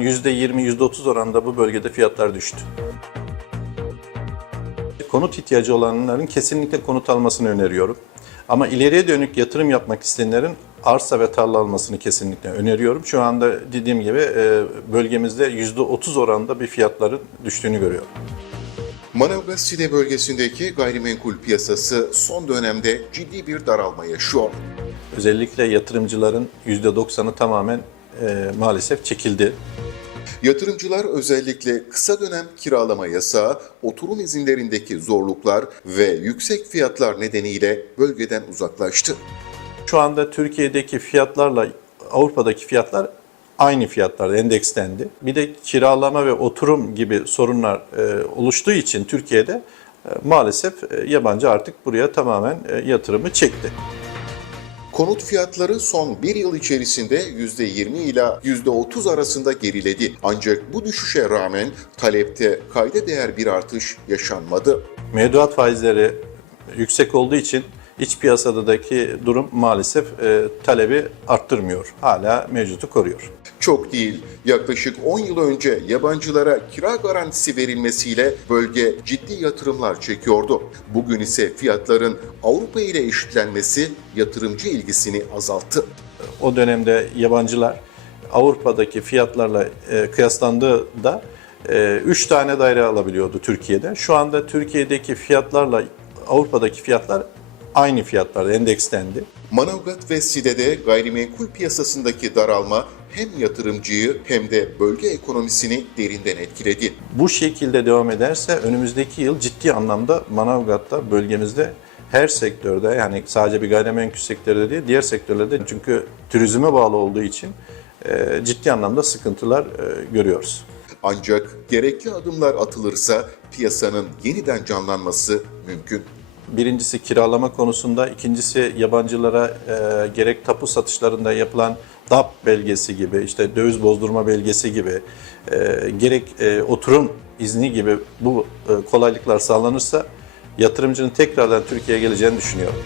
%20, %30 oranında bu bölgede fiyatlar düştü. Konut ihtiyacı olanların kesinlikle konut almasını öneriyorum. Ama ileriye dönük yatırım yapmak isteyenlerin arsa ve tarla almasını kesinlikle öneriyorum. Şu anda dediğim gibi e, bölgemizde %30 oranında bir fiyatların düştüğünü görüyorum. Manavgat Side bölgesindeki gayrimenkul piyasası son dönemde ciddi bir daralma yaşıyor. Özellikle yatırımcıların %90'ı tamamen e, maalesef çekildi. Yatırımcılar özellikle kısa dönem kiralama yasağı, oturum izinlerindeki zorluklar ve yüksek fiyatlar nedeniyle bölgeden uzaklaştı. Şu anda Türkiye'deki fiyatlarla Avrupa'daki fiyatlar aynı fiyatlarda endekslendi. Bir de kiralama ve oturum gibi sorunlar e, oluştuğu için Türkiye'de e, maalesef e, yabancı artık buraya tamamen e, yatırımı çekti. Konut fiyatları son bir yıl içerisinde %20 ila %30 arasında geriledi. Ancak bu düşüşe rağmen talepte kayda değer bir artış yaşanmadı. Mevduat faizleri yüksek olduğu için iç piyasadaki durum maalesef e, talebi arttırmıyor. Hala mevcutu koruyor. Çok değil, yaklaşık 10 yıl önce yabancılara kira garantisi verilmesiyle bölge ciddi yatırımlar çekiyordu. Bugün ise fiyatların Avrupa ile eşitlenmesi yatırımcı ilgisini azalttı. O dönemde yabancılar Avrupa'daki fiyatlarla e, kıyaslandığında 3 tane daire alabiliyordu Türkiye'de. Şu anda Türkiye'deki fiyatlarla Avrupa'daki fiyatlar aynı fiyatlarda endekslendi. Manavgat ve Side'de gayrimenkul piyasasındaki daralma hem yatırımcıyı hem de bölge ekonomisini derinden etkiledi. Bu şekilde devam ederse önümüzdeki yıl ciddi anlamda Manavgat'ta bölgemizde her sektörde yani sadece bir gayrimenkul sektörde değil diğer sektörlerde çünkü turizme bağlı olduğu için e, ciddi anlamda sıkıntılar e, görüyoruz. Ancak gerekli adımlar atılırsa piyasanın yeniden canlanması mümkün. Birincisi kiralama konusunda, ikincisi yabancılara e, gerek tapu satışlarında yapılan DAP belgesi gibi, işte döviz bozdurma belgesi gibi, e, gerek e, oturum izni gibi bu e, kolaylıklar sağlanırsa yatırımcının tekrardan Türkiye'ye geleceğini düşünüyorum.